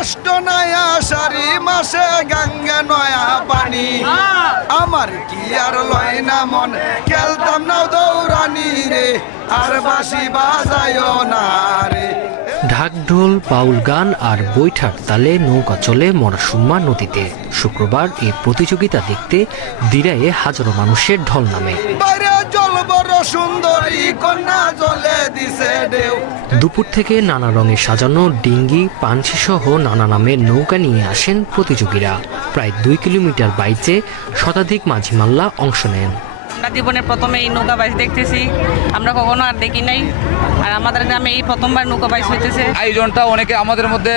কষ্ট নাই আষাঢ়ি মাসে গঙ্গা নয়া পানি। আমার কি আর লয় না মন খেলতাম না দৌড়ানি রে আর বাসি বাজায়ও না রে। ঢাকঢোল বাউল গান আর বৈঠার তালে নৌকা চলে মরাসুম্মা নদীতে। শুক্রবার এই প্রতিযোগিতা দেখতে দিরায়ে হাজারো মানুষের ঢল নামে। বাইরে জল বড় সুন্দরী কন্যা জলে দুপুর থেকে নানা রঙে সাজানো ডিঙ্গি পানসি সহ নানা নামের নৌকা নিয়ে আসেন প্রতিযোগীরা। প্রায় দুই কিলোমিটার বাইচে শতাধিক মাঝি মাল্লা অংশ নেন। আমরা জীবনের প্রথমে এই নৌকা বাইশ দেখতেছি। আমরা কখনো আর দেখি নাই। আর আমাদের গ্রামে এই প্রথমবার নৌকা বাইশ হইতেছে। আয়োজনটা অনেকে আমাদের মধ্যে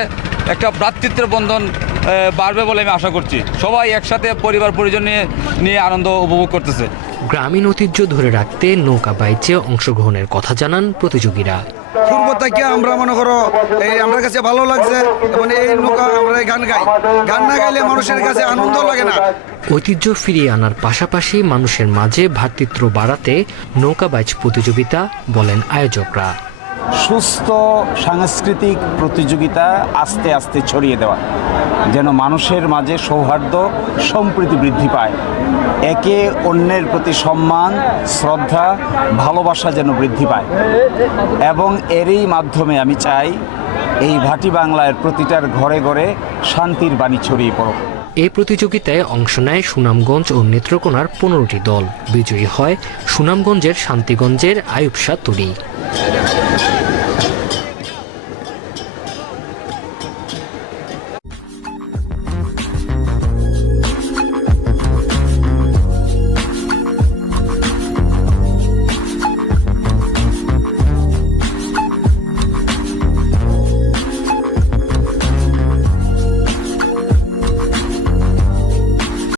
একটা ভ্রাতৃত্বের বন্ধন বাড়বে বলে আমি আশা করছি। সবাই একসাথে পরিবার পরিজন নিয়ে নিয়ে আনন্দ উপভোগ করতেছে। গ্রামীণ ঐতিহ্য ধরে রাখতে নৌকা বাইচে অংশগ্রহণের কথা জানান প্রতিযোগীরা। পূর্ব থেকে আমরা মনে করো এই আমার কাছে ভালো লাগছে এবং এই নৌকা আমরা গান গাই। গান না গাইলে মানুষের কাছে আনন্দ লাগে না। ঐতিহ্য ফিরিয়ে আনার পাশাপাশি মানুষের মাঝে ভ্রাতৃত্ব বাড়াতে নৌকা বাইচ প্রতিযোগিতা বলেন আয়োজকরা। সুস্থ সাংস্কৃতিক প্রতিযোগিতা আস্তে আস্তে ছড়িয়ে দেওয়া, যেন মানুষের মাঝে সৌহার্দ্য সম্প্রীতি বৃদ্ধি পায়। একে অন্যের প্রতি সম্মান, শ্রদ্ধা, ভালোবাসা যেন বৃদ্ধি পায়। এবং এরই মাধ্যমে আমি চাই এই ভাটি বাংলার প্রতিটার ঘরে ঘরে শান্তির বাণী ছড়িয়ে পড়ুক। এই প্রতিযোগিতায় অংশ নেয় সুনামগঞ্জ ও নেত্রকোনার পনেরোটি দল। বিজয়ী হয় সুনামগঞ্জের শান্তিগঞ্জের আয়ুবশা তুরি